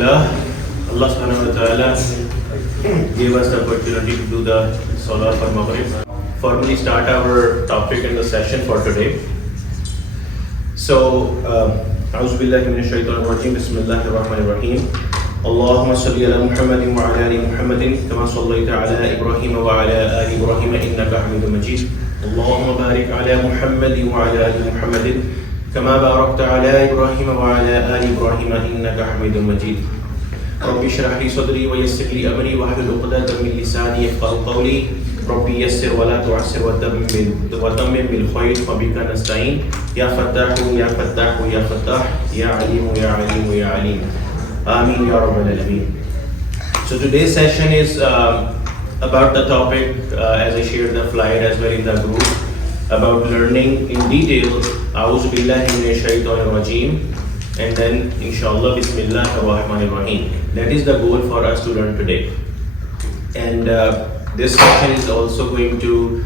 Alhamdulillah, Allah subhanahu wa ta'ala gave us the opportunity to do the Salaah for Maghrib. Formally start our topic in the session for today. So, awwuz billahi minash-Shayṭanir-Rajim. Bismillahir-Rahmanir-Rahim. Allahumma salli ala Muhammadin wa ala ali Muhammadin kama sallaita ala Ibrahim wa ala ali Ibrahim innaka Hamidum Majid. Allahumma barik ala Muhammadin wa ala ali Muhammadin كما باركت على إبراهيم وعلى آل إبراهيم إنك حميد مجيد. رب اشرح لي صدري ويسر لي أمري واحلل عقدة من لساني يفقهوا قولي. ربي يسر ولا تعسر وتمم بالخير وبك نستعين. يا فتاح يا فتاح يا فتاح يا عليم يا عليم يا عليم. آمين يا رب العالمين. So today's session is about the topic as I shared the flyer as well in the group, about learning in detail awwuz minash-Shayṭanir-Rajim and then inshallah Bismillahir-Rahmanir-Rahim. That is the goal for us to learn today. And this session is also going to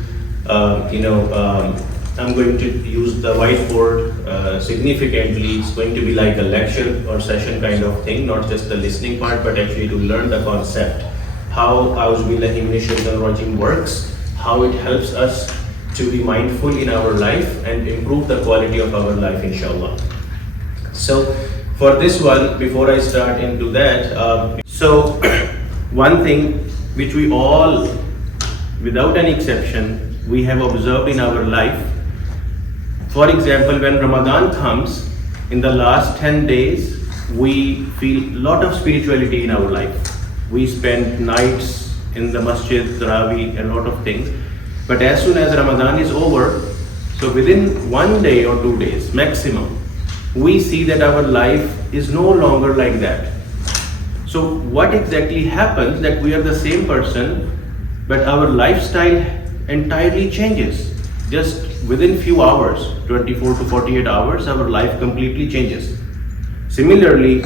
I'm going to use the whiteboard significantly. It's going to be like a lecture or session kind of thing, not just the listening part, but actually to learn the concept, how awwuz minash-Shayṭanir-Rajim works, how it helps us to be mindful in our life and improve the quality of our life, inshallah. So for this one, before I start into that, one thing which we all, without any exception, we have observed in our life. For example, when Ramadan comes, in the last 10 days, we feel a lot of spirituality in our life. We spend nights in the masjid, tarawih, a lot of things. But as soon as Ramadan is over, so within 1 day or 2 days maximum, we see that our life is no longer like that. So what exactly happens that we are the same person, but our lifestyle entirely changes. Just within few hours, 24 to 48 hours, our life completely changes. Similarly,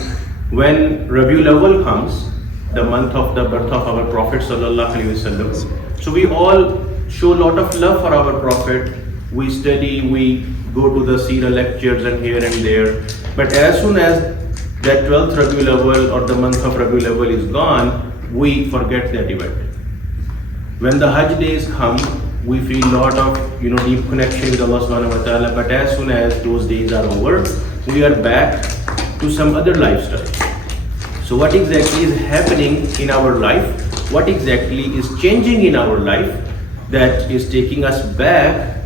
when Rabiul Awwal comes, the month of the birth of our Prophet sallallahu alaihi wasallam, so we all show a lot of love for our Prophet. We study, we go to the Seerah lectures and here and there. But as soon as that 12th Rabiul Awwal or the month of Rabiul Awwal is gone, we forget that event. When the Hajj days come, we feel a lot of deep connection with Allah subhanahu wa ta'ala. But as soon as those days are over, we are back to some other lifestyle. So what exactly is happening in our life? What exactly is changing in our life that is taking us back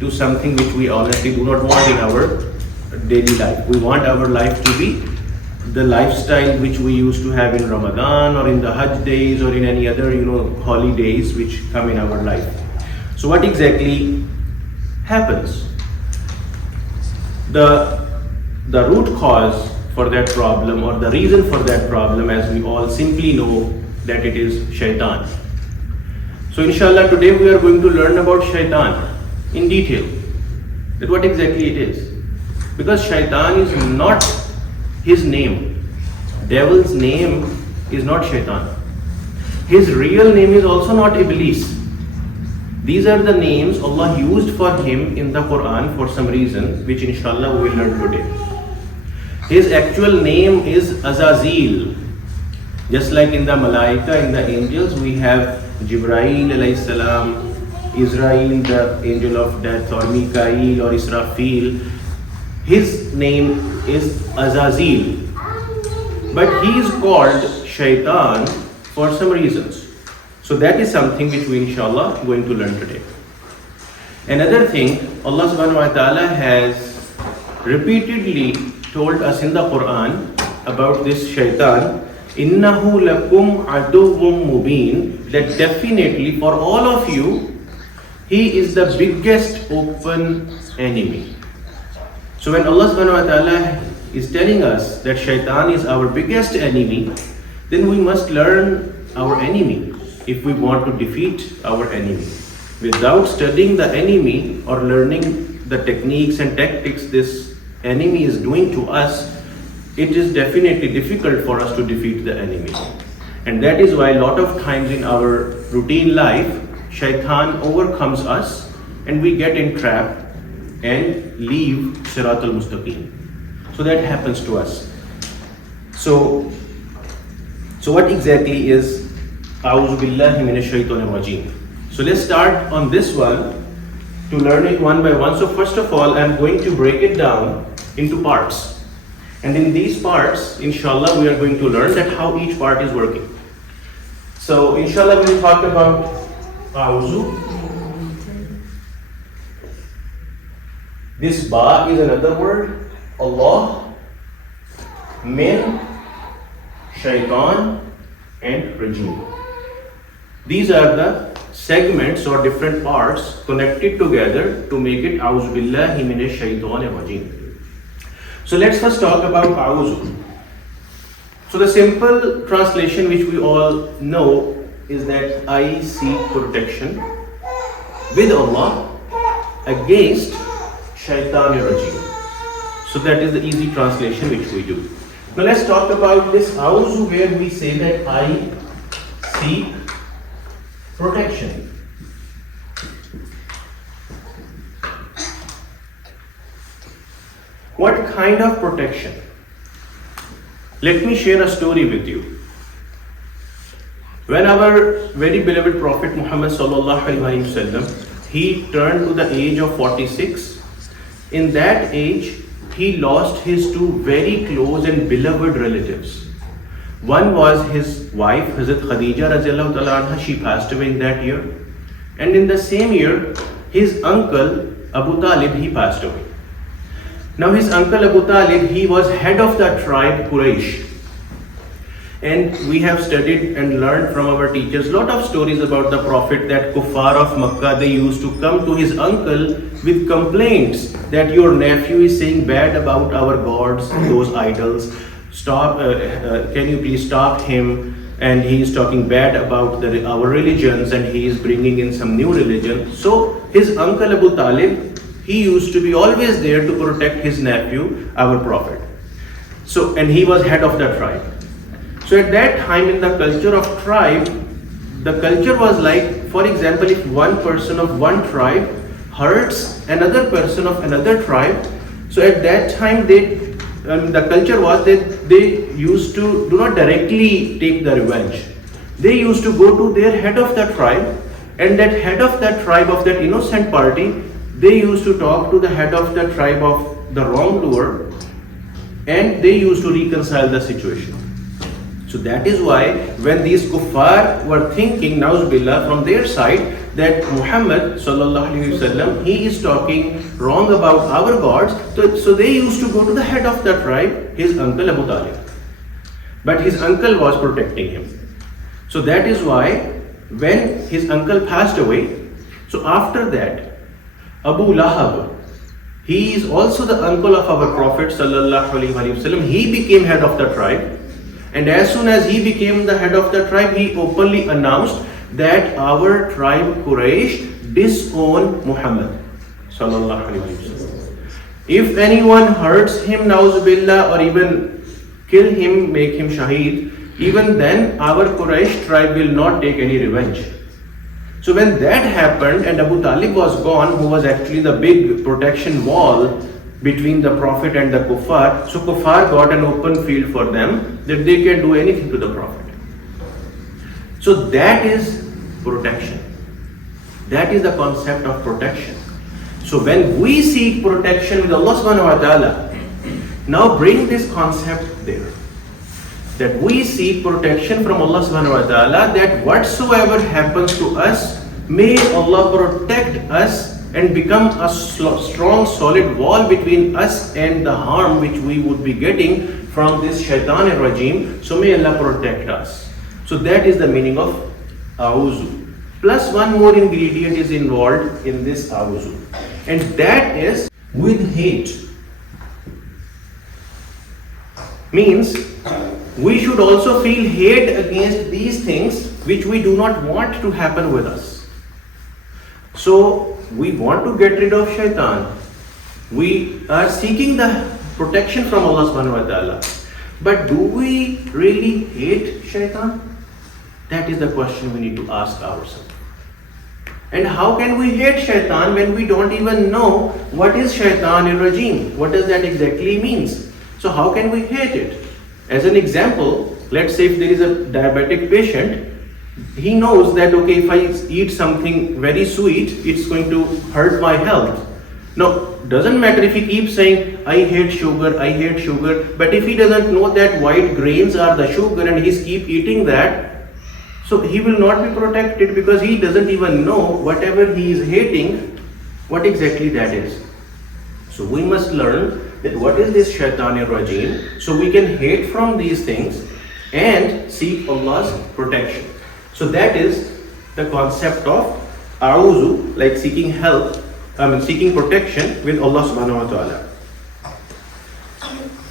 to something which we honestly do not want in our daily life? We want our life to be the lifestyle which we used to have in Ramadan or in the Hajj days or in any other holy days which come in our life. So what exactly happens? The root cause for that problem, or the reason for that problem, as we all simply know, that it is Shaytan. So inshallah today we are going to learn about Shaytan in detail, that what exactly it is. Because Shaytan is not his name. Devil's name is not Shaytan. His real name is also not Iblis. These are the names Allah used for him in the Quran for some reason, which inshallah we will learn today. His actual name is Azazil. Just like in the Malaika, in the angels, we have Jibreel alayhi salam, Israel, the angel of death, or Mikael or Israfil. His name is Azazil, but he is called Shaytan for some reasons. So that is something which we inshallah going to learn today. Another thing, Allah subhanahu wa ta'ala has repeatedly told us in the Quran about this Shaytan, Innahu lakum aduwwum mubin, that definitely for all of you, he is the biggest open enemy. So when Allah subhanahu wa ta'ala is telling us that Shaytan is our biggest enemy, then we must learn our enemy if we want to defeat our enemy. Without studying the enemy or learning the techniques and tactics this enemy is doing to us, it is definitely difficult for us to defeat the enemy. And that is why a lot of times in our routine life, Shaytan overcomes us and we get entrapped and leave Siratul Mustaqim. So that happens to us. So So what exactly is awwuz billahi minash-Shayṭanir-Rajim? So let's start on this one to learn it one by one. So first of all, I'm going to break it down into parts. And in these parts, inshallah, we are going to learn that how each part is working. So inshallah, we will talk about awwuz. This ba is another word. Allah, min, Shayṭan, and Rajim. These are the segments or different parts connected together to make it awwuz billahi minash-Shayṭanir-Rajim. So let's first talk about awwuz. So the simple translation which we all know is that I seek protection with Allah against Shayṭanir-Rajim. So that is the easy translation which we do. Now let's talk about this awwuz where we say that I seek protection. What kind of protection? Let me share a story with you. When our very beloved Prophet Muhammad sallallahu alaihi wasallam, he turned to the age of 46. In that age, he lost his two very close and beloved relatives. One was his wife, Hazrat Khadija radiallahu ta'ala anha, she passed away in that year. And in the same year, his uncle Abu Talib, he passed away. Now his uncle Abu Talib, he was head of the tribe Quraysh. And we have studied and learned from our teachers a lot of stories about the Prophet that kuffar of Makkah, they used to come to his uncle with complaints that your nephew is saying bad about our gods, those idols. Stop, can you please stop him? And he is talking bad about our religions and he is bringing in some new religion. So his uncle Abu Talib, he used to be always there to protect his nephew, our Prophet. So, and he was head of the tribe. So at that time in the culture of tribe, the culture was like, for example, if one person of one tribe hurts another person of another tribe, so at that time the culture was that they used to do not directly take the revenge. They used to go to their head of the tribe, and that head of that tribe of that innocent party, they used to talk to the head of the tribe of the wrongdoer, and they used to reconcile the situation. So that is why when these kuffar were thinking, Billah, from their side, that Muhammad sallallahu alaihi wasallam, he is talking wrong about our gods, so they used to go to the head of the tribe, his uncle Abu Talib. But his uncle was protecting him. So that is why when his uncle passed away, so after that, Abu Lahab, he is also the uncle of our Prophet sallallahu alaihi wasallam. He became head of the tribe, and as soon as he became the head of the tribe, he openly announced that our tribe Quraysh disowned Muhammad sallallahu alaihi wasallam. If anyone hurts him, Billah, or even kill him, make him shaheed, even then our Quraysh tribe will not take any revenge. So when that happened and Abu Talib was gone, who was actually the big protection wall between the Prophet and the kuffar, so kuffar got an open field for them that they can do anything to the Prophet. So that is protection. That is the concept of protection. So when we seek protection with Allah subhanahu wa ta'ala, now bring this concept there. That we seek protection from Allah subhanahu wa ta'ala, that whatsoever happens to us, may Allah protect us and become a strong solid wall between us and the harm which we would be getting from this Shayṭanir-Rajim. So may Allah protect us. So that is the meaning of awwuz. Plus one more ingredient is involved in this awwuz, and that is with hate. Means we should also feel hate against these things which we do not want to happen with us. So we want to get rid of Shaytan. We are seeking the protection from Allah subhanahu wa ta'ala. But do we really hate Shaytan? That is the question we need to ask ourselves. And how can we hate Shaytan when we don't even know what is Shayṭanir-Rajim? What does that exactly means? So how can we hate it? As an example, Let's say if there is a diabetic patient, he knows that okay, if I eat something very sweet, it's going to hurt my health. Now, doesn't matter if he keeps saying, I hate sugar, but if he doesn't know that white grains are the sugar and he's keep eating that, so he will not be protected because he doesn't even know whatever he is hating, what exactly that is. So we must learn that what is this Shayṭanir-Rajim, so we can hate from these things and seek Allah's protection. So that is the concept of awwuz, like seeking help, seeking protection with Allah subhanahu wa ta'ala.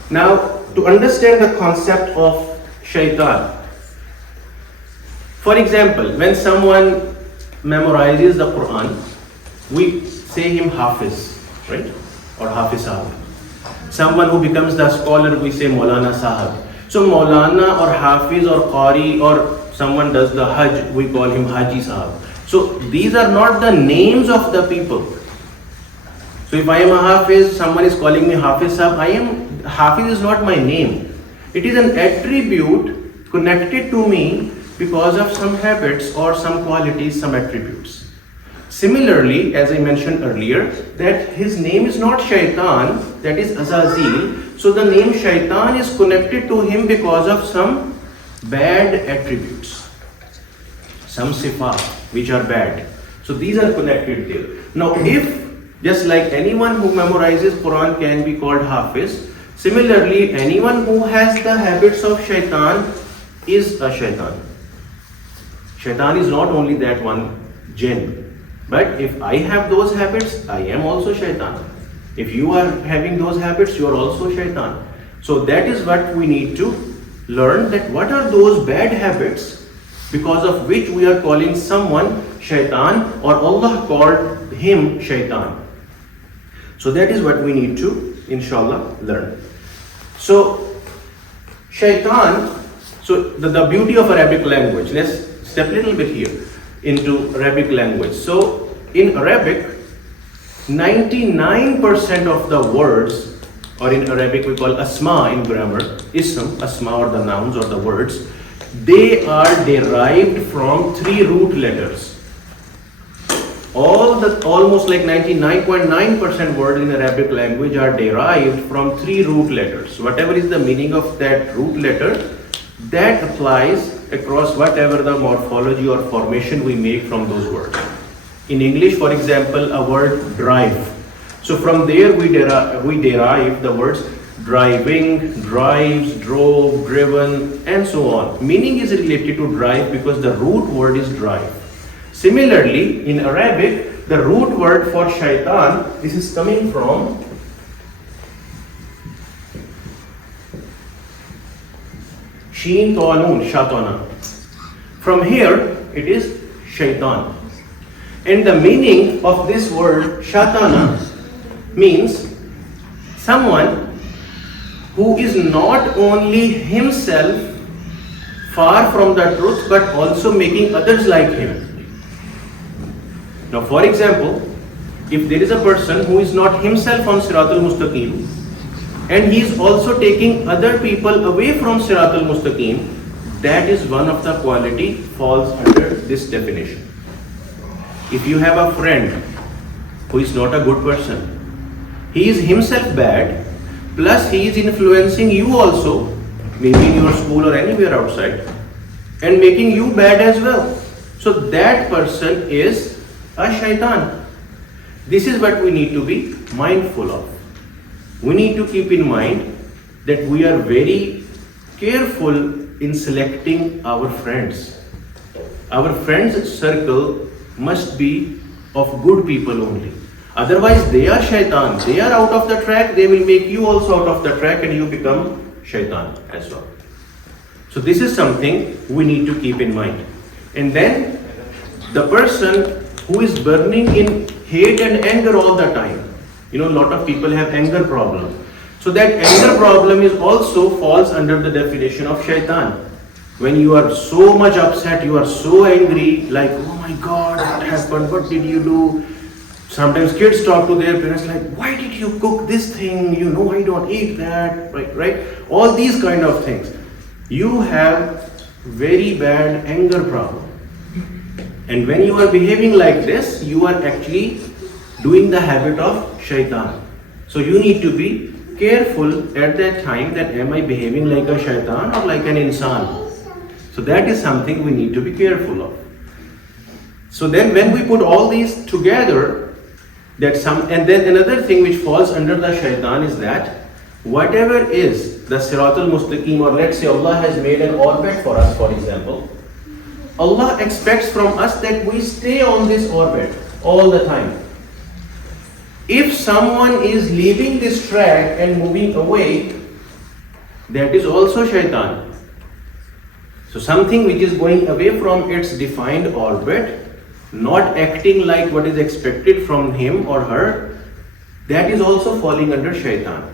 Now, to understand the concept of Shayṭan, for example, when someone memorizes the Quran, we say him Hafiz, right? Or Hafiz Sahab. Someone who becomes the scholar, we say Maulana Sahab. So Maulana or Hafiz or Qari, or someone does the Hajj, we call him Haji Sahab. So these are not the names of the people. So if I am a Hafiz, someone is calling me Hafiz Sahab, Hafiz is not my name. It is an attribute connected to me because of some habits or some qualities, some attributes. Similarly, as I mentioned earlier, that his name is not Shayṭan, that is Azazil. So the name Shayṭan is connected to him because of some bad attributes, some sifat which are bad. So these are connected there. Now if, just like anyone who memorizes Quran can be called Hafiz, similarly anyone who has the habits of Shayṭan is a Shayṭan. Shayṭan is not only that one jinn, but if I have those habits, I am also Shayṭan. If you are having those habits, you are also Shayṭan. So that is what we need to learn, that what are those bad habits because of which we are calling someone Shayṭan, or Allah called him Shayṭan. So that is what we need to, inshallah, learn. So Shayṭan, so the beauty of Arabic language, let's step a little bit here into Arabic language. So in Arabic, 99% of the words, or in Arabic we call asma in grammar, ism, asma, or the nouns or the words, they are derived from 3 root letters. Almost like 99.9% words in Arabic language are derived from 3 root letters. Whatever is the meaning of that root letter, that applies across whatever the morphology or formation we make from those words. In English, for example, a word drive. So from there we derive the words driving, drives, drove, driven, and so on. Meaning is related to drive because the root word is drive. Similarly, in Arabic, the root word for Shayṭan, this is coming from Sheen Toanun, Shatana. From here, it is Shayṭan. And the meaning of this word, Shatana, means someone who is not only himself far from the truth, but also making others like him. Now, for example, if there is a person who is not himself on Siratul Mustaqim, and he is also taking other people away from Siratul Mustaqim, that is one of the quality falls under this definition. If you have a friend who is not a good person, he is himself bad, plus he is influencing you also, maybe in your school or anywhere outside, and making you bad as well. So that person is a Shayṭan. This is what we need to be mindful of. We need to keep in mind that we are very careful in selecting our friends. Our friends' circle must be of good people only. Otherwise, they are Shayṭan. They are out of the track. They will make you also out of the track and you become Shayṭan as well. So this is something we need to keep in mind. And then the person who is burning in hate and anger all the time. A lot of people have anger problem. So that anger problem is also falls under the definition of Shayṭan. When you are so much upset, you are so angry, like, oh my God, what happened? What did you do? Sometimes kids talk to their parents like, why did you cook this thing? I don't eat that, right? All these kind of things. you have very bad anger problem. And when you are behaving like this, you are actually doing the habit of Shaytan. So you need to be careful at that time that am I behaving like a Shaytan or like an insan? So that is something we need to be careful of. So then when we put all these together, and then another thing which falls under the Shaytan is that whatever is the Siratul Mustaqim, or let's say Allah has made an orbit for us, for example, Allah expects from us that we stay on this orbit all the time. If someone is leaving this track and moving away, that is also Shaytan. So something which is going away from its defined orbit, not acting like what is expected from him or her, that is also falling under Shaytan.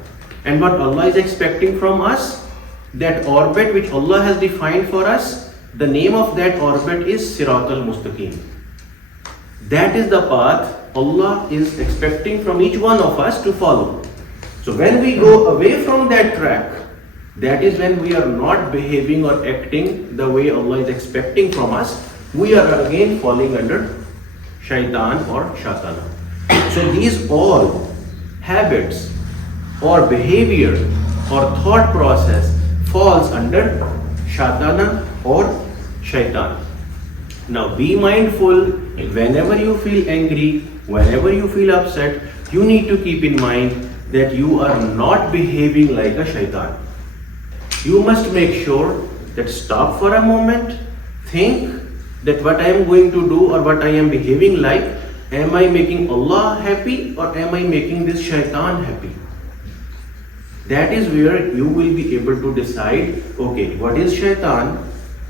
And what Allah is expecting from us, that orbit which Allah has defined for us, the name of that orbit is Siratul Mustaqim. That is the path Allah is expecting from each one of us to follow. So when we go away from that track, that is when we are not behaving or acting the way Allah is expecting from us. We are again falling under Shaytan or Shatana. So these all habits or behavior or thought process falls under Shatana or Shaytan. Now be mindful, whenever you feel angry, whenever you feel upset, you need to keep in mind that you are not behaving like a Shaytan. You must make sure that stop for a moment, think that what I am going to do or what I am behaving like, am I making Allah happy or am I making this Shaytan happy? That is where you will be able to decide, okay, what is Shaytan?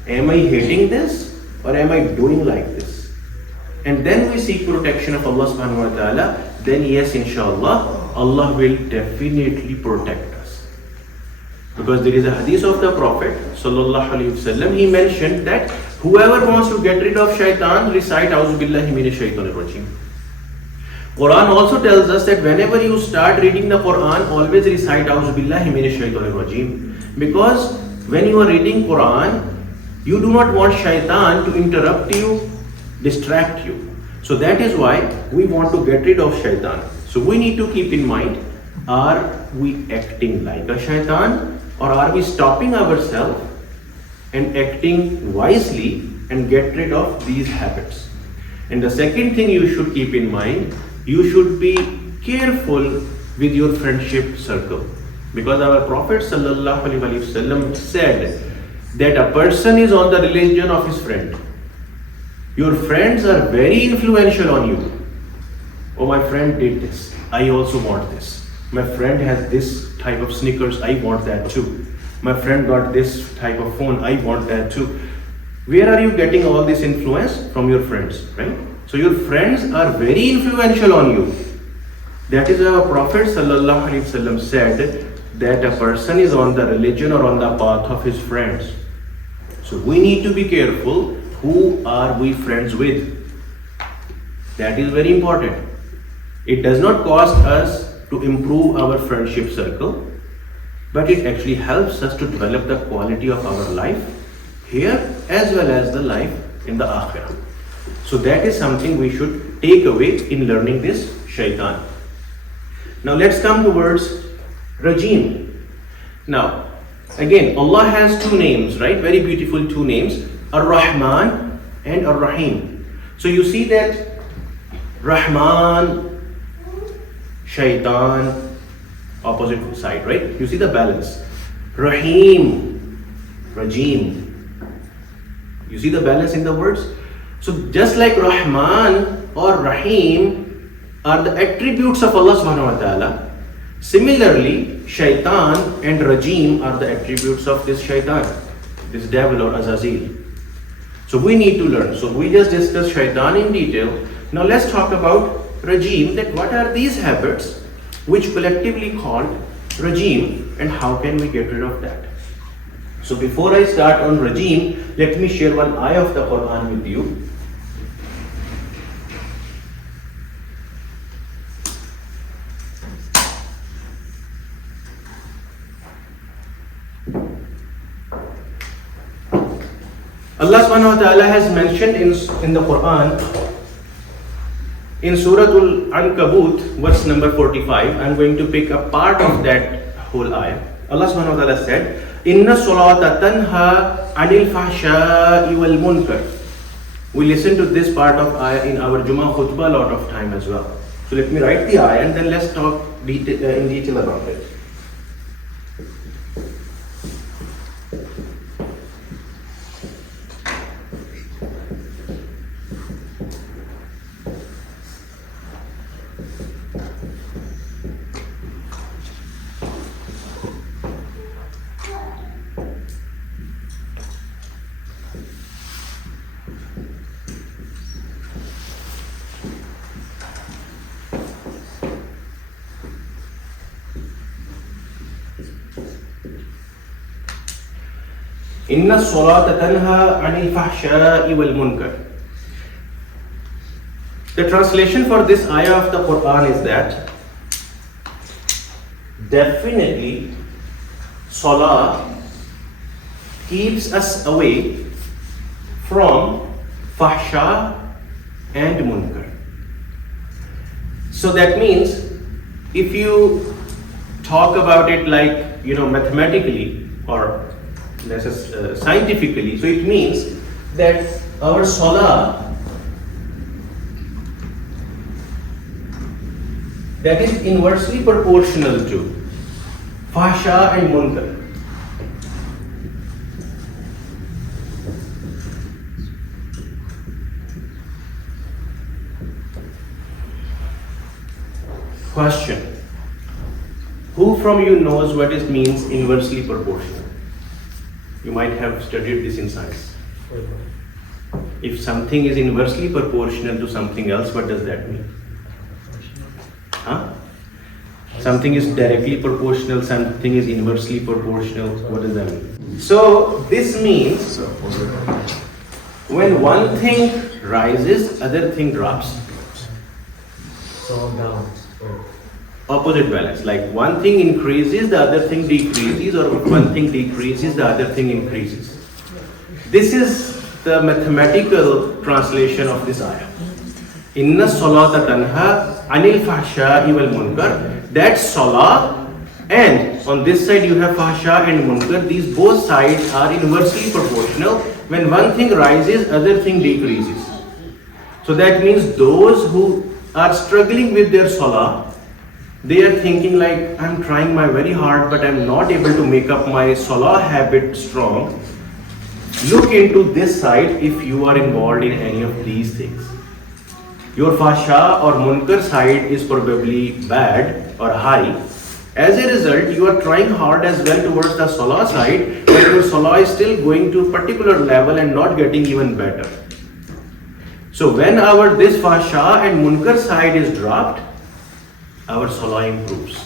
Am I hating this or am I doing like this? And then we seek protection of Allah subhanahu wa ta'ala, then yes, inshallah, Allah will definitely protect us. Because there is a hadith of the Prophet sallallahu alaihi wasallam, he mentioned that whoever wants to get rid of Shaytan, recite awwuz Billahi minash-Shayṭanir-Rajim. Quran also tells us that whenever you start reading the Quran, always recite awwuz Billahi minash-Shayṭanir-Rajim. Because when you are reading Quran, you do not want Shaytan to interrupt you, distract you. So that is why we want to get rid of Shaytan. So we need to keep in mind, are we acting like a Shaytan or are we stopping ourselves and acting wisely and get rid of these habits? And the second thing you should keep in mind, you should be careful with your friendship circle. Because our Prophet sallallahu alaihi wasallam said that a person is on the religion of his friend. Your friends are very influential on you. Oh, my friend did this, I also want this. My friend has this type of sneakers, I want that too. My friend got this type of phone, I want that too. Where are you getting all this influence? From your friends, right? So your friends are very influential on you. That is why our Prophet sallallahu alaihi wasallam said that a person is on the religion or on the path of his friends. So we need to be careful, who are we friends with? That is very important. It does not cost us to improve our friendship circle, but it actually helps us to develop the quality of our life here as well as the life in the Akhirah. So that is something we should take away in learning this Shaytan. Now let's come towards Rajim. Now again, Allah has two names, right? Very beautiful two names, Ar-Rahman and Ar-Rahim. So you see that Rahman, Shaytan, opposite side, right? You see the balance. Rahim, Rajim. You see the balance in the words? So just like Rahman or Rahim are the attributes of Allah subhanahu wa ta'ala, similarly Shaytan and Rajim are the attributes of this Shaytan, this devil or Azazil. So we need to learn. So we just discussed Shaytan in detail. Now let's talk about Rajim, that what are these habits which collectively called Rajim and how can we get rid of that? So before I start on Rajim, let me share one ayah of the Quran with you. Allah subhanahu wa ta'ala has mentioned in the Quran, in Surah Al-Ankabut, verse number 45. I'm going to pick a part of that whole ayah. Allah subhanahu wa ta'ala said, Inna salata tanha anil fahsha'i wal munkar. We listen to this part of ayah in our Jummah khutbah a lot of time as well. So let me write the ayah and then let's talk in detail about it. Inna salata tanha anil fahsha'i wal munkar. The translation for this ayah of the Quran is that definitely Salah keeps us away from fahsha and munkar. So that means if you talk about it like, mathematically or scientifically, so it means that our Salah that is inversely proportional to fahsha and munkar. Question: who from you knows what it means inversely proportional? You might have studied this in science. If something is inversely proportional to something else, what does that mean? Something is directly proportional, something is inversely proportional. What does that mean? So this means when one thing rises, other thing drops. So balance. Opposite balance. Like one thing increases, the other thing decreases, or one thing decreases, the other thing increases. This is the mathematical translation of this ayah. Inna salata tanha anil fahsha'i wal munkar. That salah, and on this side you have fahsha and munkar. These both sides are inversely proportional. When one thing rises, other thing decreases. So that means those who are struggling with their salah, they are thinking like, I'm trying my very hard, but I'm not able to make up my salah habit strong. Look into this side if you are involved in any of these things. Your fahsha or munkar side is probably bad or high. As a result, you are trying hard as well towards the salah side, but your salah is still going to a particular level and not getting even better. So when this fahsha and munkar side is dropped, our salah improves.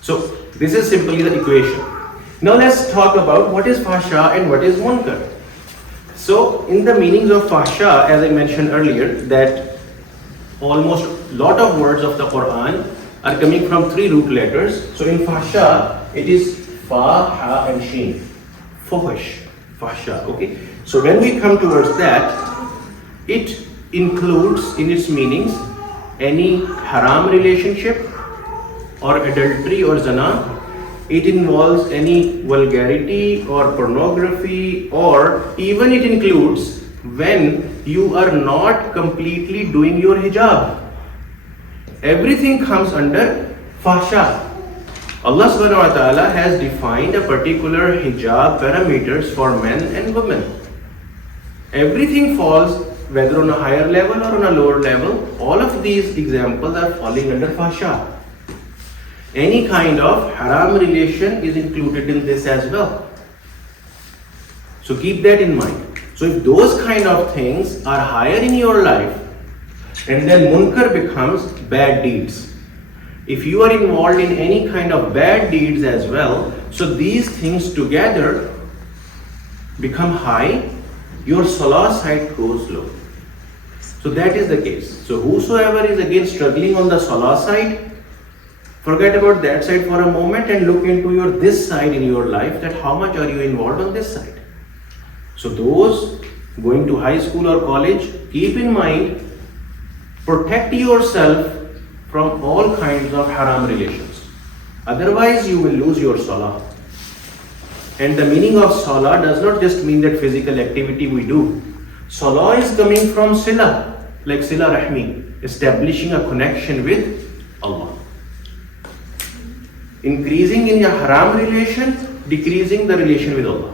So this is simply the equation. Now let's talk about what is fahsha and what is munkar. So in the meanings of fahsha, as I mentioned earlier, that almost lot of words of the Quran are coming from 3 root letters. So in fahsha, it is fa, ha and sheen. Fuhush, fahsha, okay. So when we come towards that, it includes in its meanings any haram relationship or adultery or zina. It involves any vulgarity or pornography, or even it includes when you are not completely doing your hijab. Everything comes under fahsha. Allah subhanahu wa ta'ala has defined a particular hijab parameters for men and women. Everything falls, whether on a higher level or on a lower level. All of these examples are falling under fahsha. Any kind of haram relation is included in this as well. So keep that in mind. So if those kind of things are higher in your life, and then munkar becomes bad deeds. If you are involved in any kind of bad deeds as well, so these things together become high, your salah side goes low. So that is the case. So whosoever is again struggling on the salah side, forget about that side for a moment and look into this side in your life, that how much are you involved on this side. So those going to high school or college, keep in mind, protect yourself from all kinds of haram relations. Otherwise you will lose your salah. And the meaning of salah does not just mean that physical activity we do. Salah is coming from sila, like sila rahmi, establishing a connection with Allah. Increasing in a haram relation, decreasing the relation with Allah.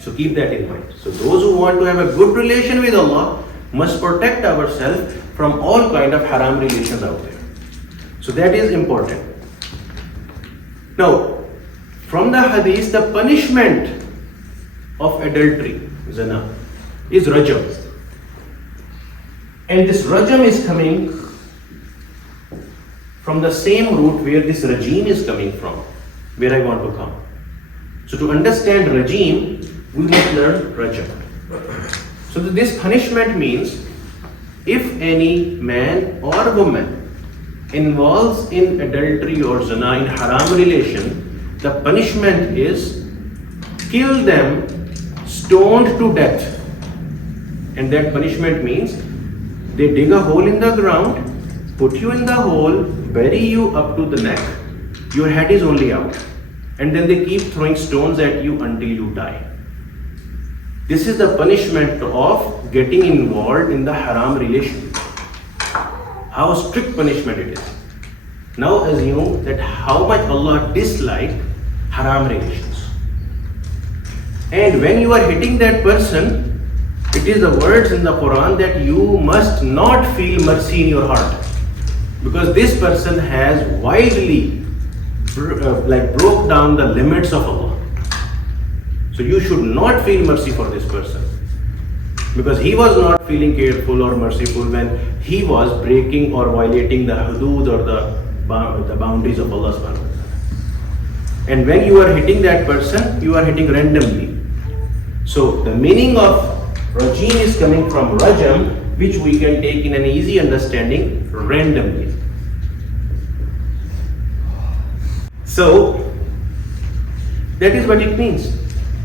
So keep that in mind. So those who want to have a good relation with Allah must protect ourselves from all kind of haram relations out there. So that is important. Now, from the hadith, the punishment of adultery, zina, is rajam. And this rajam is coming from the same root where this regime is coming from, where I want to come. So to understand regime, we must learn rajam. So this punishment means if any man or woman involves in adultery or zina, in haram relation, the punishment is kill them, stoned to death. And that punishment means they dig a hole in the ground, put you in the hole, bury you up to the neck, your head is only out, and then they keep throwing stones at you until you die. This is the punishment of getting involved in the haram relation. How strict punishment it is. Now assume that how much Allah dislikes haram relations. And when you are hitting that person, it is the words in the Quran that you must not feel mercy in your heart. Because this person has widely broke down the limits of Allah. So you should not feel mercy for this person. Because he was not feeling careful or merciful when he was breaking or violating the hudud or the boundaries of Allah subhanahu wa ta'ala. And when you are hitting that person, you are hitting randomly. So the meaning of rajim is coming from rajam, which we can take in an easy understanding, randomly. So that is what it means.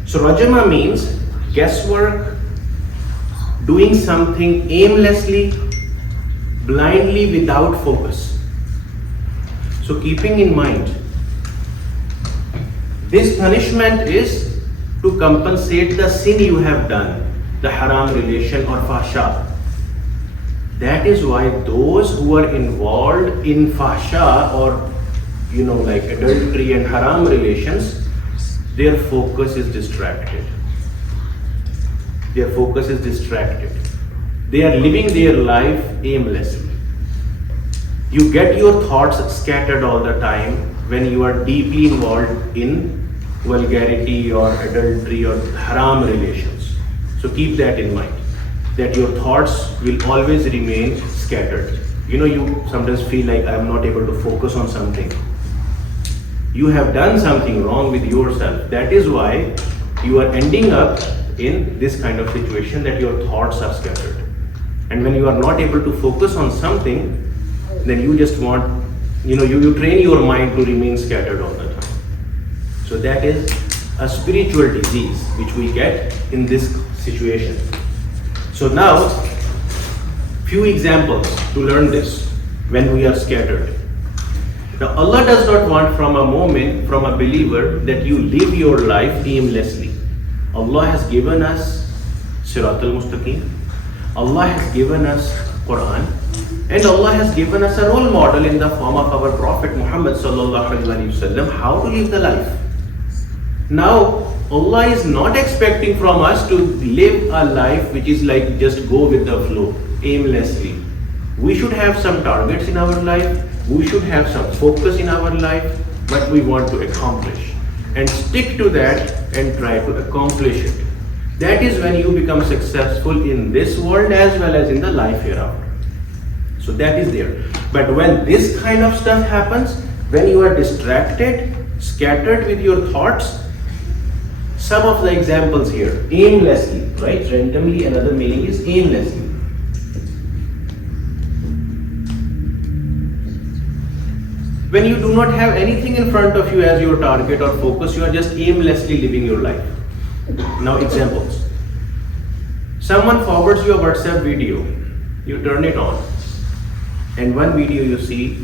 So rajama means guesswork, doing something aimlessly, blindly, without focus. So keeping in mind, this punishment is to compensate the sin you have done, the haram relation or fahsha. That is why those who are involved in fahsha or like adultery and haram relations, their focus is distracted. Their focus is distracted. They are living their life aimlessly. You get your thoughts scattered all the time when you are deeply involved in vulgarity or adultery or haram relations. So keep that in mind, that your thoughts will always remain scattered. You sometimes feel like I am not able to focus on something. You have done something wrong with yourself. That is why you are ending up in this kind of situation, that your thoughts are scattered. And when you are not able to focus on something, then you just want, you train your mind to remain scattered all the time. So that is a spiritual disease which we get in this situation. So now, few examples to learn this when we are scattered. Now Allah does not want from a moment, from a believer, that you live your life aimlessly. Allah has given us Sirat al-Mustaqim. Allah has given us Quran. And Allah has given us a role model in the form of our Prophet Muhammad sallallahu alaihi wasallam, how to live the life. Now, Allah is not expecting from us to live a life which is like just go with the flow, aimlessly. We should have some targets in our life. We should have some focus in our life, what we want to accomplish, and stick to that and try to accomplish it. That is when you become successful in this world as well as in the life hereafter. So that is there. But when this kind of stuff happens, when you are distracted, scattered with your thoughts, some of the examples here, aimlessly, right? Randomly, another meaning is aimlessly. When you do not have anything in front of you as your target or focus, you are just aimlessly living your life. Now examples. Someone forwards you a WhatsApp video, you turn it on, and one video you see,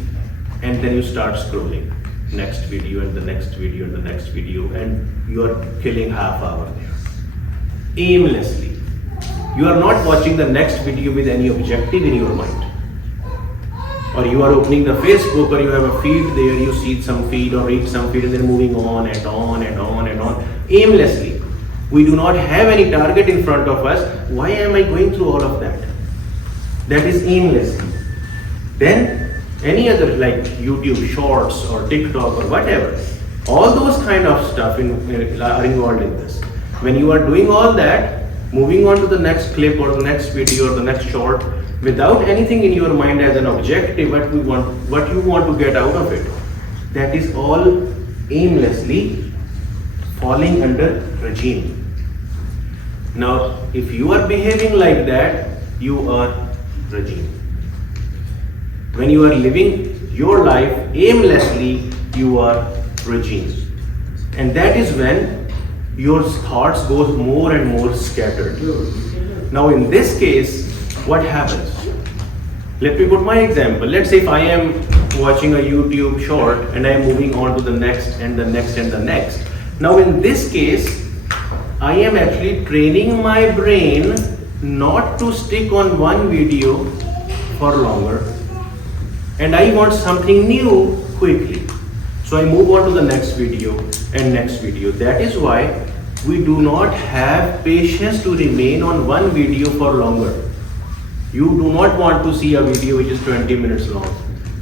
and then you start scrolling. Next video and the next video and the next video, and you are killing half hour there. Aimlessly. You are not watching the next video with any objective in your mind. Or you are opening the Facebook, or you have a feed there, you see some feed or read some feed, and then moving on and on and on and on. Aimlessly. We do not have any target in front of us. Why am I going through all of that? That is aimlessly. Then any other like YouTube shorts or TikTok or whatever, all those kind of stuff are involved in this. When you are doing all that, moving on to the next clip or the next video or the next short, without anything in your mind as an objective, what you want to get out of it, that is all aimlessly falling under regime. Now, if you are behaving like that, you are regime. When you are living your life aimlessly, you are regime. And that is when your thoughts go more and more scattered. Now in this case, what happens? Let me put my example. Let's say if I am watching a YouTube short and I am moving on to the next and the next and the next. Now in this case, I am actually training my brain not to stick on one video for longer, and I want something new quickly. So I move on to the next video and next video. That is why we do not have patience to remain on one video for longer. You do not want to see a video which is 20 minutes long.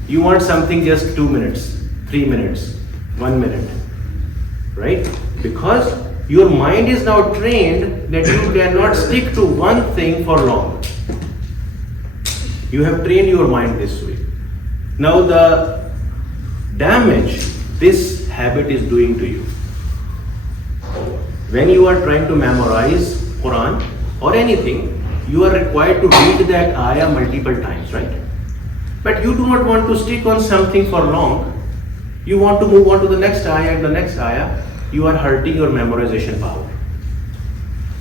You want something just 2 minutes, 3 minutes, 1 minute, right? Because your mind is now trained that you cannot stick to one thing for long. You have trained your mind this way. Now the damage this habit is doing to you. When you are trying to memorize Quran or anything, you are required to read that ayah multiple times, right? But you do not want to stick on something for long. You want to move on to the next ayah and the next ayah. You are hurting your memorization power.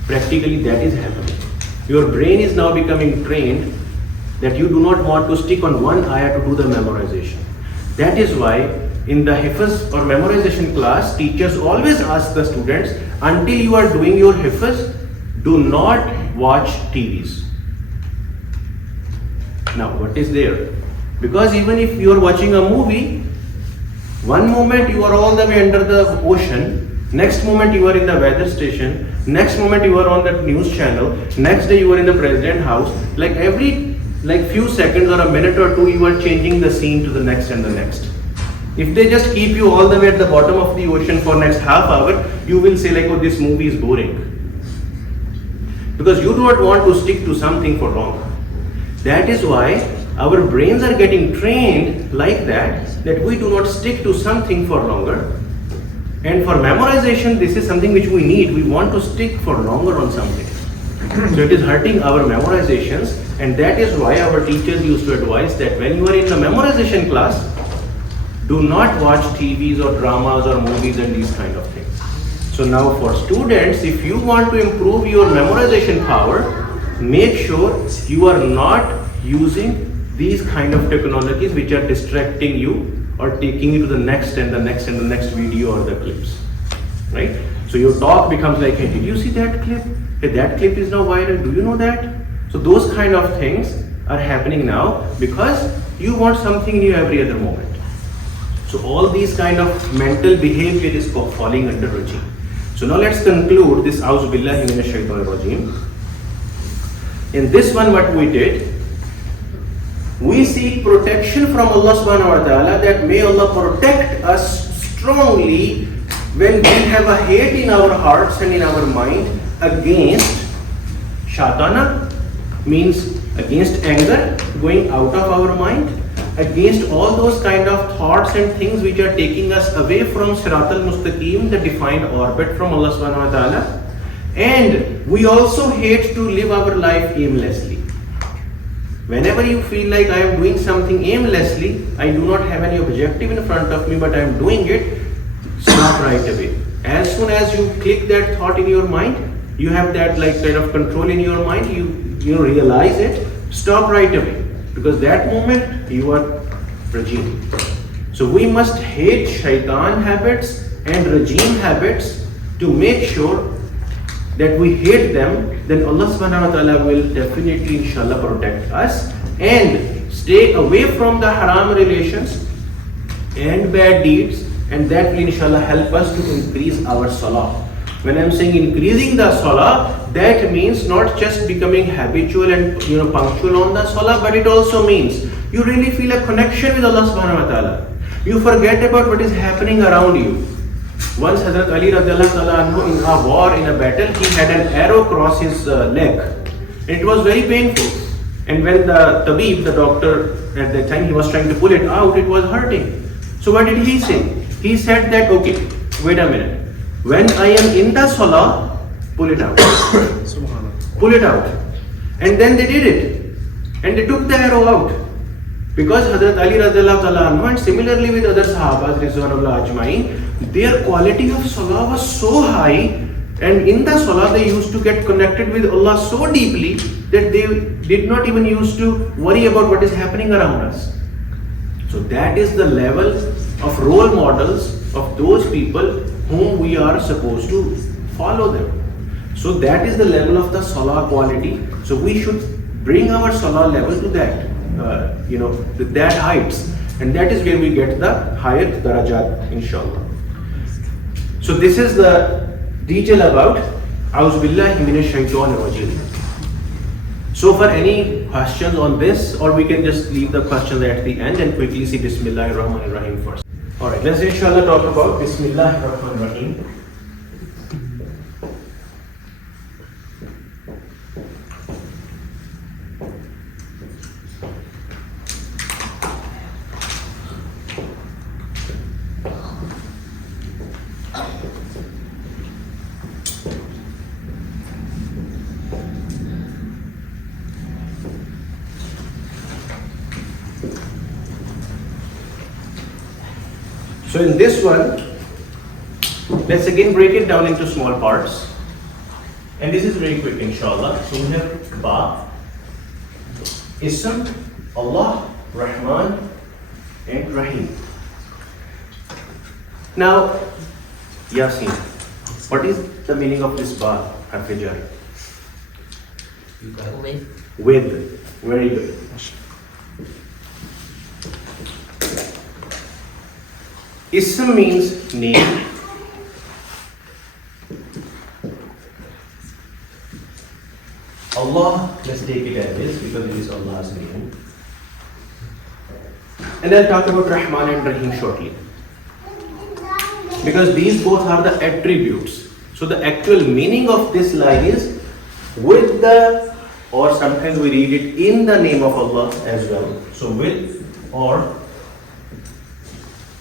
Practically that is happening. Your brain is now becoming trained that you do not want to stick on one ayah to do the memorization. That is why in the hifz or memorization class, teachers always ask the students, until you are doing your hifz, do not watch TVs. Now what is there? Because even if you are watching a movie, one moment you are all the way under the ocean, next moment you are in the weather station, next moment you are on that news channel, next day you are in the president house. Like every few seconds or a minute or two, you are changing the scene to the next and the next. If they just keep you all the way at the bottom of the ocean for next half hour, you will say like, oh, this movie is boring. Because you do not want to stick to something for long. That is why our brains are getting trained like that we do not stick to something for longer. And for memorization, this is something which we need. We want to stick for longer on something. So it is hurting our memorizations, and that is why our teachers used to advise that when you are in the memorization class, do not watch TVs or dramas or movies and these kind of things. So now for students, if you want to improve your memorization power, make sure you are not using these kind of technologies which are distracting you or taking you to the next and the next and the next video or the clips, right? So your talk becomes like, hey, did you see that clip? Hey, that clip is now viral, do you know that? So those kind of things are happening now because you want something new every other moment. So all these kind of mental behavior is falling under regime. So now let's conclude this awwuz Billahi minash-Shayṭanir-Rajim. In this one, what we did, we seek protection from Allah subhanahu wa ta'ala, that may Allah protect us strongly when we have a hate in our hearts and in our mind against Shayṭana, means against anger going out of our mind, against all those kind of thoughts and things which are taking us away from Sirat al-Mustaqim, the defined orbit from Allah subhanahu wa ta'ala. And we also hate to live our life aimlessly. Whenever you feel like I am doing something aimlessly, I do not have any objective in front of me, but I am doing it, stop right away. As soon as you click that thought in your mind, you have that like kind of control in your mind, you realize it, stop right away. Because that moment you are rajim. So we must hate shaitan habits and rajim habits to make sure that we hate them. Then Allah subhanahu wa ta'ala will definitely inshallah protect us and stay away from the haram relations and bad deeds, and that will inshallah help us to increase our salah. When I'm saying increasing the salah, that means not just becoming habitual and punctual on the salah, but it also means you really feel a connection with Allah subhanahu wa ta'ala. You forget about what is happening around you. Once Hazrat Ali radiallahu ta'ala anhu, in a war, in a battle, he had an arrow cross his leg. And it was very painful. And when the tabib, the doctor, at that time he was trying to pull it out, it was hurting. So what did he say? He said that, okay, wait a minute. When I am in the salah, pull it out. Pull it out. And then they did it. And they took the arrow out. Because Hazrat Ali radiallahu ta'ala anhu, and similarly with other sahabas, Rizwanullah Ajmain, their quality of salah was so high, and in the salah they used to get connected with Allah so deeply that they did not even used to worry about what is happening around us. So that is the level of role models of those people whom we are supposed to follow them. So that is the level of the salah quality. So we should bring our salah level to that, to that heights, and that is where we get the higher darajat, inshallah. So this is the detail about awwuz billahi minash-Shayṭanir-Rajim. So for any questions on this, or we can just leave the questions at the end and quickly see Bismillahir-Rahmanir-Rahim first. Alright, let's inshallah talk about Bismillahir-Rahmanir-Rahim. So in this one, let's again break it down into small parts. And this is very quick, inshallah. So we have Ba, Ism, Allah, Rahman, and Rahim. Now, Yasin, what is the meaning of this Ba, Harf-e-Jar? With. Very good. Ism means name. Allah, let's take it as this because it is Allah's name. And I'll talk about Rahman and Rahim shortly. Because these both are the attributes. So the actual meaning of this line is with the, or sometimes we read it in the name of Allah as well. So with or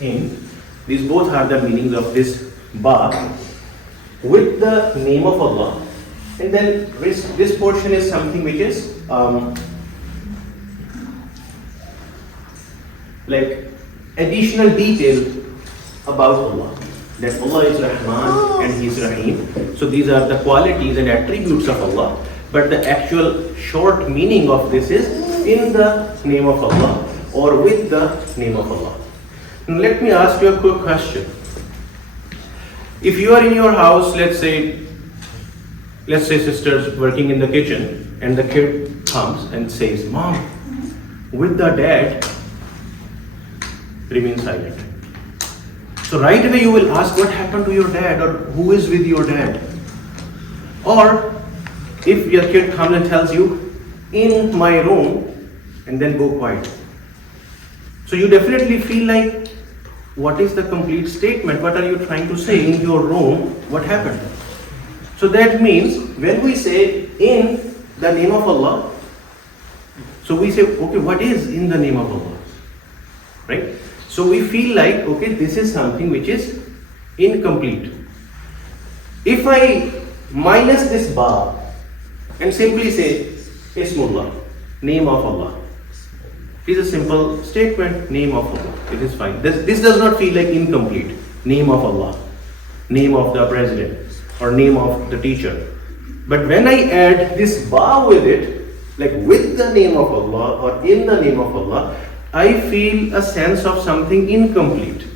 in. These both are the meanings of this Ba, with the name of Allah. And then this portion is something which is like additional detail about Allah. That Allah is Rahman and He is Rahim. So these are the qualities and attributes of Allah. But the actual short meaning of this is in the name of Allah or with the name of Allah. Now let me ask you a quick question. If you are in your house, let's say sisters working in the kitchen, and the kid comes and says, Mom, with the dad, remain silent. So right away you will ask what happened to your dad, or who is with your dad. Or if your kid comes and tells you, in my room, and then go quiet. So you definitely feel like, what is the complete statement? What are you trying to say? In your room, what happened? So that means when we say in the name of Allah, so we say, okay, what is in the name of Allah? Right? So we feel like, okay, this is something which is incomplete. If I minus this Ba and simply say Ismullah, name of Allah. It is a simple statement, name of Allah. It is fine. This does not feel like incomplete. Name of Allah. name of the president or name of the teacher. But when I add this ba with it, like with the name of Allah or in the name of Allah, I feel a sense of something incomplete.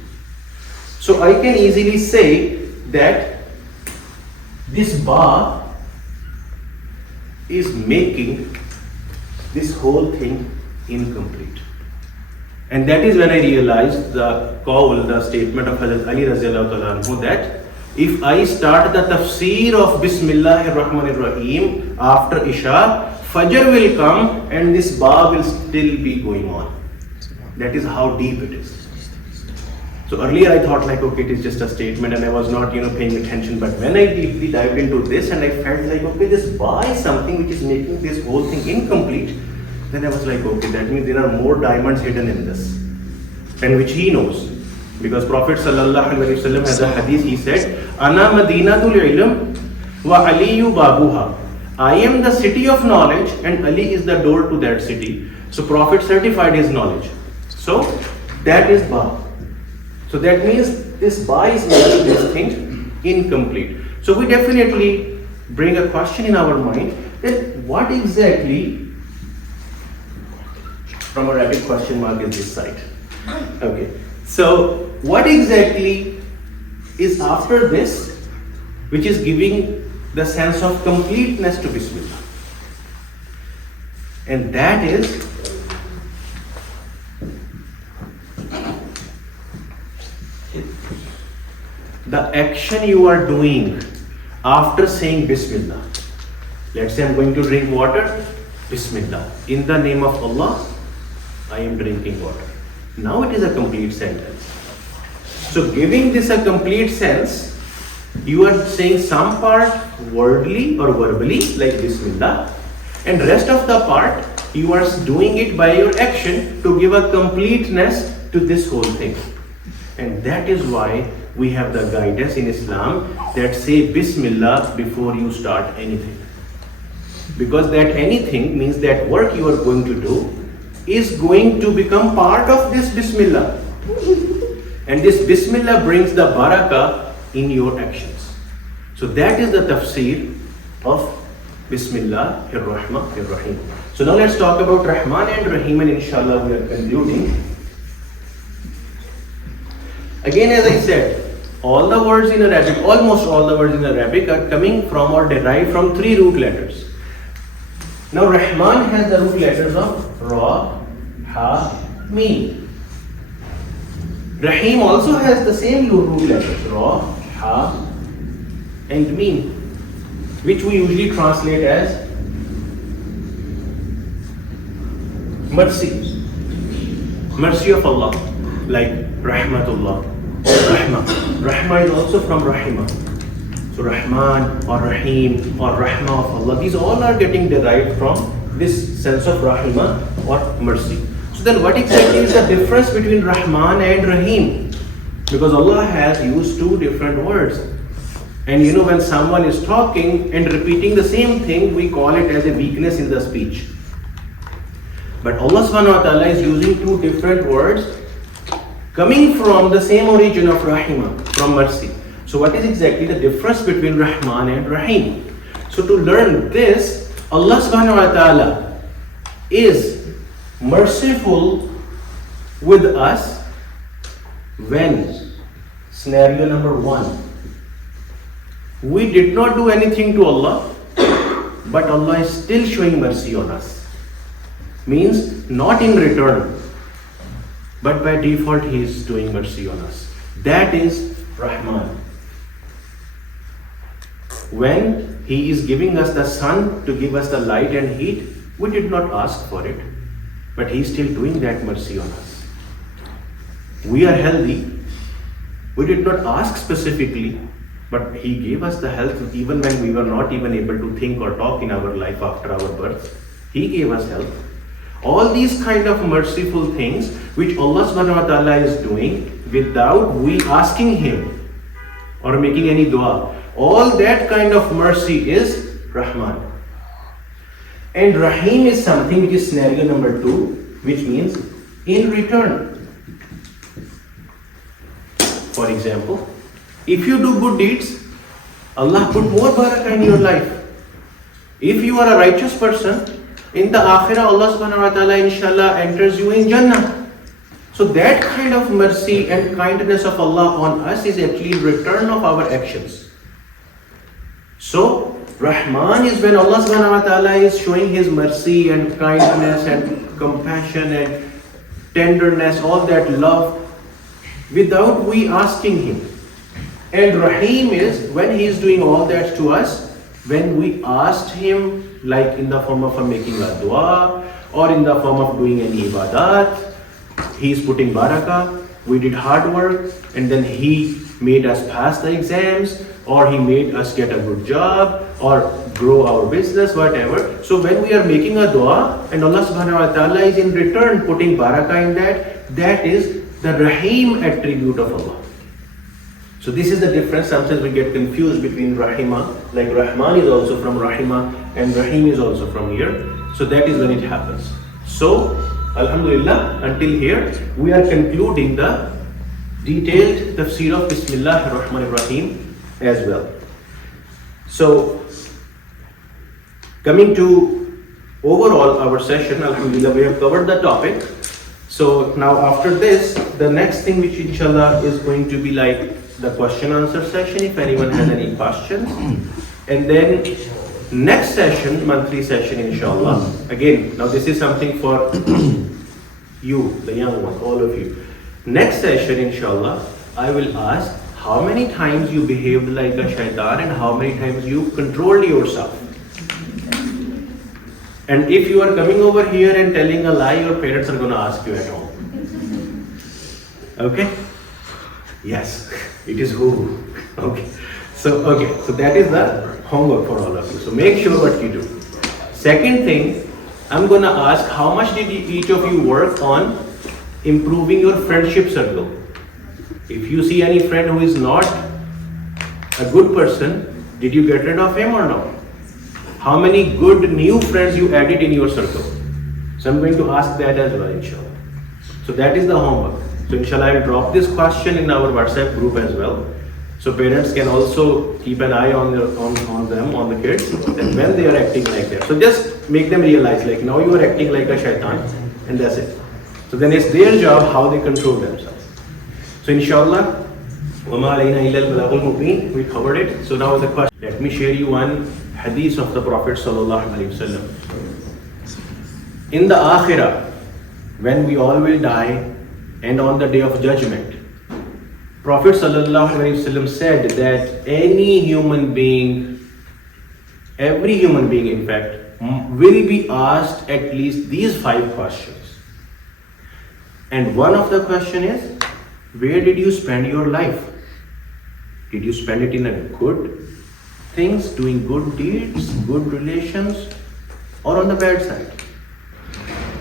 So I can easily say that this ba is making this whole thing incomplete. And that is when I realized the qawl, the statement of Hazrat Ali Raziyallahu Ta'ala anhu, that if I start the tafseer of Bismillahir-Rahmanir-Rahim after Isha, Fajr will come and this ba will still be going on. That is how deep it is. So earlier I thought like, okay, it is just a statement and I was not, paying attention. But when I deeply dived into this and I felt like, okay, this ba is something which is making this whole thing incomplete, then I was like, okay, that means there are more diamonds hidden in this, and which he knows. Because Prophet Sallallahu Alaihi Wasallam has a hadith, he said, Ana Madinatul Ilm wa Aliyu Babuha. I am the city of knowledge and Ali is the door to that city. So Prophet certified his knowledge. So that is ba. So that means this ba is making this thing incomplete. So we definitely bring a question in our mind that what exactly, from Arabic question mark is this side. Okay. So what exactly is after this which is giving the sense of completeness to Bismillah? And that is the action you are doing after saying Bismillah. Let's say I'm going to drink water, Bismillah. In the name of Allah, I am drinking water. Now it is a complete sentence. So giving this a complete sense, you are saying some part wordly or verbally like Bismillah, and rest of the part you are doing it by your action to give a completeness to this whole thing. And that is why we have the guidance in Islam that say Bismillah before you start anything. Because that anything means that work you are going to do is going to become part of this Bismillah. And this Bismillah brings the Barakah in your actions. So that is the tafseer of Bismillahir-Rahmanir-Rahim. So now let's talk about Rahman and Rahim, and inshallah we are concluding. Again, as I said, all the words in Arabic, almost all the words in Arabic are coming from or derived from 3 root letters. Now Rahman has the root letters of Ra, Ha, Meen. Rahim also has the same root letters, Ra, Ha, and Meen, which we usually translate as mercy. Mercy of Allah, like Rahmatullah, Rahmah. Rahmah is also from Rahimah. So Rahman or Rahim or Rahmah of Allah, these all are getting derived from this sense of Rahimah or mercy. So then what exactly is the difference between Rahman and Rahim? Because Allah has used 2 different words. And when someone is talking and repeating the same thing, we call it as a weakness in the speech. But Allah subhanahu wa ta'ala is using 2 different words coming from the same origin of Rahimah, from mercy. So what is exactly the difference between Rahman and Rahim? So to learn this, Allah subhanahu wa ta'ala is merciful with us when, scenario number 1, we did not do anything to Allah, but Allah is still showing mercy on us. Means not in return, but by default He is doing mercy on us. That is Rahman. When He is giving us the sun to give us the light and heat, we did not ask for it, but He is still doing that mercy on us. We are healthy. We did not ask specifically, but He gave us the health even when we were not even able to think or talk in our life after our birth. He gave us health. All these kind of merciful things which Allah subhanahu wa ta'ala is doing without we asking Him or making any dua, all that kind of mercy is Rahman. And Rahim is something which is scenario number 2, which means in return. For example, If you do good deeds, Allah put more barakah in your life. If you are a righteous person, in the akhirah Allah subhanahu wa ta'ala inshallah enters you in Jannah. So that kind of mercy and kindness of Allah on us is actually return of our actions. So Rahman is when Allah subhanahu wa ta'ala is showing His mercy and kindness and compassion and tenderness, all that love, without we asking Him. And Rahim is when He is doing all that to us, when we asked Him, like in the form of making a dua, or in the form of doing any ibadat. He is putting barakah, we did hard work, and then He made us pass the exams, or He made us get a good job, or grow our business, whatever. So when we are making a dua, and Allah subhanahu wa ta'ala is in return putting barakah in that, that is the Rahim attribute of Allah. So this is the difference. Sometimes we get confused between Rahima, like Rahman is also from Rahima, and Rahim is also from here. So that is when it happens. So, Alhamdulillah, until here, we are concluding the detailed tafseer of Bismillahir-Rahmanir-Rahim as well. So, coming to overall our session, Alhamdulillah, we have covered the topic. So now after this, the next thing which inshallah is going to be like the question answer session, if anyone has any questions. And then next session, monthly session inshallah. Again, now this is something for you, the young ones, all of you. Next session inshallah, I will ask how many times you behaved like a shaitan and how many times you controlled yourself. And if you are coming over here and telling a lie, your parents are going to ask you at home. Okay? Yes, it is who. Okay. So that is the homework for all of you. So make sure what you do. Second thing, I'm going to ask how much did each of you work on improving your friendship circle. If you see any friend who is not a good person, did you get rid of him or no? How many good new friends you added in your circle? So I'm going to ask that as well, inshallah. So that is the homework. So inshallah, I will drop this question in our WhatsApp group as well. So parents can also keep an eye on them, on the kids, and when they are acting like that. So just make them realize, like now you are acting like a shaitan, and that's it. So then it's their job how they control themselves. So inshallah, we covered it. So now the question. Let me share you one hadith of the Prophet sallallahu alaihi wasallam. In the akhirah, when we all will die, and on the day of judgment, Prophet sallallahu alaihi wasallam said that any human being, every human being in fact, will be asked at least these 5 questions. And one of the question is, where did you spend your life? Did you spend it in a good things, doing good deeds, good relations, or on the bad side?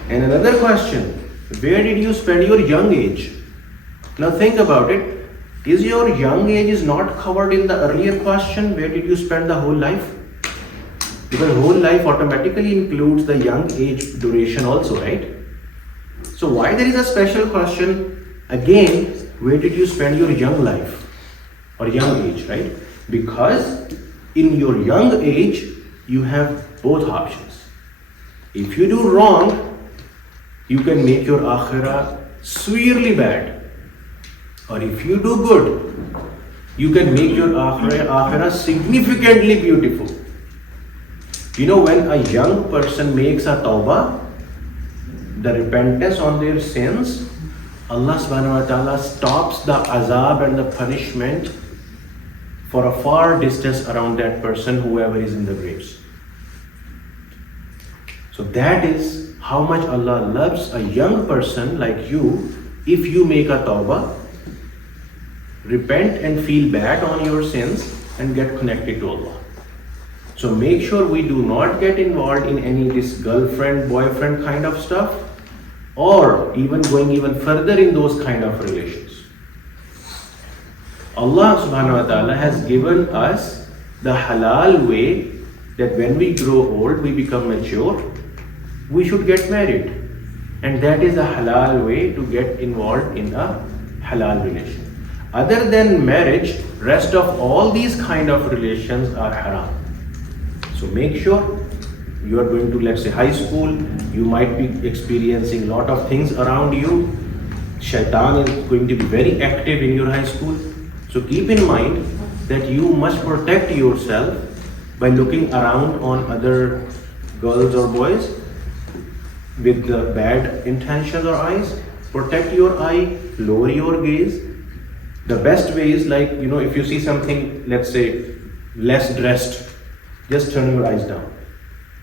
And another question, where did you spend your young age? Now think about it. Is your young age is not covered in the earlier question, where did you spend the whole life? Because whole life automatically includes the young age duration also, right? So why there is a special question again, where did you spend your young life or young age, right? Because in your young age, you have both options. If you do wrong, you can make your akhirah severely bad. Or if you do good, you can make your akhirah significantly beautiful. You know, when a young person makes a tawbah, the repentance on their sins, Allah subhanahu wa ta'ala stops the azab and the punishment for a far distance around that person, whoever is in the graves. So that is how much Allah loves a young person like you. If you make a tawbah, repent and feel bad on your sins and get connected to Allah. So make sure we do not get involved in any this girlfriend, boyfriend kind of stuff, or even going even further in those kind of relations. Allah subhanahu wa ta'ala has given us the halal way that when we grow old, we become mature, we should get married. And that is a halal way to get involved in a halal relation. Other than marriage, rest of all these kind of relations are haram. So make sure you are going to, let's say, high school, you might be experiencing a lot of things around you. Shaytan is going to be very active in your high school. So keep in mind that you must protect yourself by looking around on other girls or boys with the bad intentions or eyes. Protect your eye, lower your gaze. The best way is, like, if you see something, let's say, less dressed, just turn your eyes down.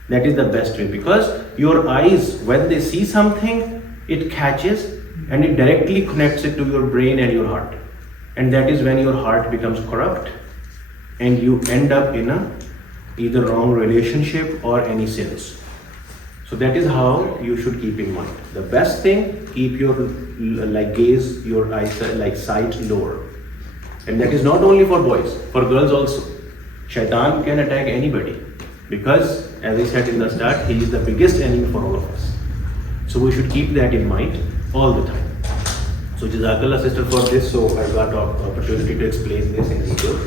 That is the best way, because your eyes, when they see something, it catches and it directly connects it to your brain and your heart. And that is when your heart becomes corrupt and you end up in a either wrong relationship or any sins. So that is how you should keep in mind. The best thing, keep your gaze, your eyesight, sight lower. And that is not only for boys, for girls also. Shaitan can attack anybody, because as I said in the start, he is the biggest enemy for all of us. So we should keep that in mind all the time. So Jazakallah sister for this. So I got the opportunity to explain this in detail.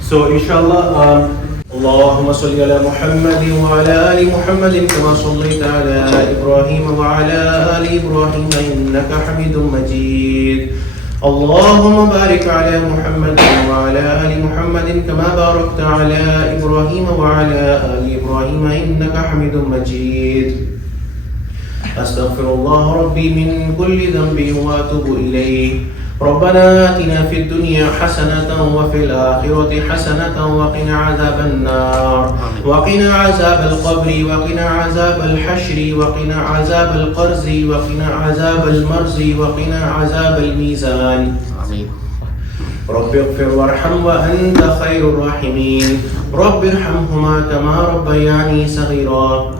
So inshallah, اللهم صل على محمد وعلى آل محمد كما صليت على إبراهيم وعلى آل إبراهيم إنك حميد مجيد. اللهم بارك على محمد وعلى آل محمد كما باركت على إبراهيم وعلى آل إبراهيم إنك حميد مجيد. أستغفر الله ربي من كل ذنب وأتوب إليه. ربنا آتنا في الدنيا حسنة وفي الآخرة حسنة وقنا عذاب النار وقنا عذاب القبر وقنا عذاب الحشر وقنا عذاب القرز وقنا عذاب المرز وقنا عذاب الميزان. آمين. رب اغفر وارحم وأنت خير الراحمين. رب ارحمهما كما ربياني صغيرا.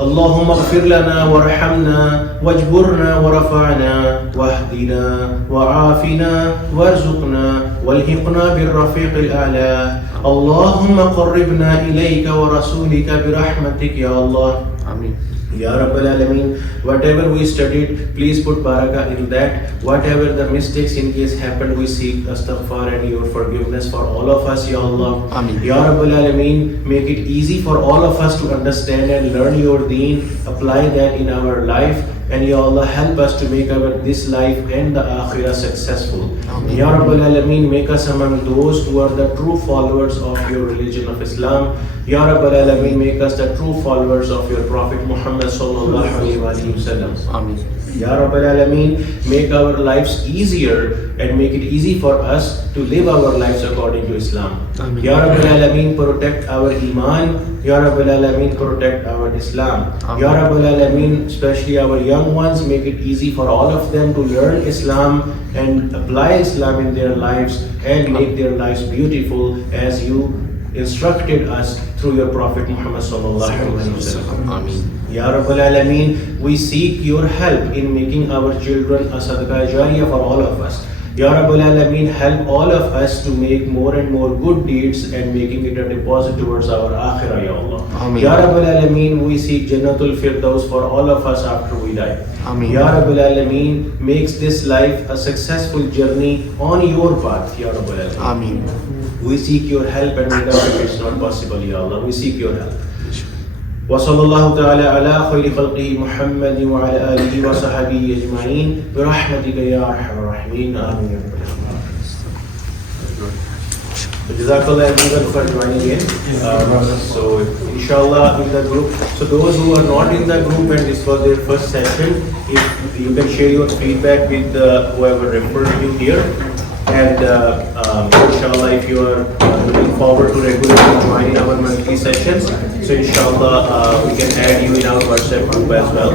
اللهم اغفر لنا وارحمنا واجبرنا ورفعنا واهدنا وعافنا وارزقنا والحقنا بالرفيق الأعلى. اللهم قربنا إليك ورسولك برحمتك يا الله. آمين. Ya Rabbal Alameen, whatever we studied, please put barakah in that. Whatever the mistakes in case happened, we seek astaghfar and your forgiveness for all of us, Ya Allah. Ameen. Ya Rabbal Alameen, make it easy for all of us to understand and learn your deen, apply that in our life, and Ya Allah, help us to make our this life and the akhirah successful. Ameen. Ya Rabbal Alameen, make us among those who are the true followers of your religion of Islam. Ya Rabbal Alameen, make us the true followers of your Prophet Muhammad sallallahu alaihi wasallam. Ameen. Ya Rabbal Alameen, make our lives easier and make it easy for us to live our lives according to Islam. Ameen. Ya Rabbal Alameen, protect our iman. Ya Rabbal Alameen, protect our Islam. Ameen. Ya Rabbal Alameen, especially our young ones, make it easy for all of them to learn Islam and apply Islam in their lives and make their lives beautiful as you instructed us through your Prophet Muhammad sallallahu alaihi wasallam. Ameen. Ya Rabbal Alameen, we seek your help in making our children a sadaqah jariyah for all of us. Ya Rabbal Alameen, help all of us to make more and more good deeds and making it a deposit towards our akhirah, Ya Allah. Ameen. Ya Rabbal Alameen, we seek Jannatul Firdaus for all of us after we die. Ameen. Ya Rabbal Alameen, makes this life a successful journey on your path, Ya Rabbal Alameen. Ameen. We seek your help and without it it's not possible, Ya Allah. We seek your help. وصلى الله تعالى على خير خلقه محمد وعلى آله وصحبه أجمعين برحمتك يا أرحم الراحمين آمين يا رب العالمين. Jazakallah everyone for joining in. So inshallah in the group. So those who are not in the group and this was their first session, if you can share your feedback with whoever referred you here. And inshallah, if you are looking forward to regularly joining our monthly sessions, so inshallah we can add you in our WhatsApp group as well.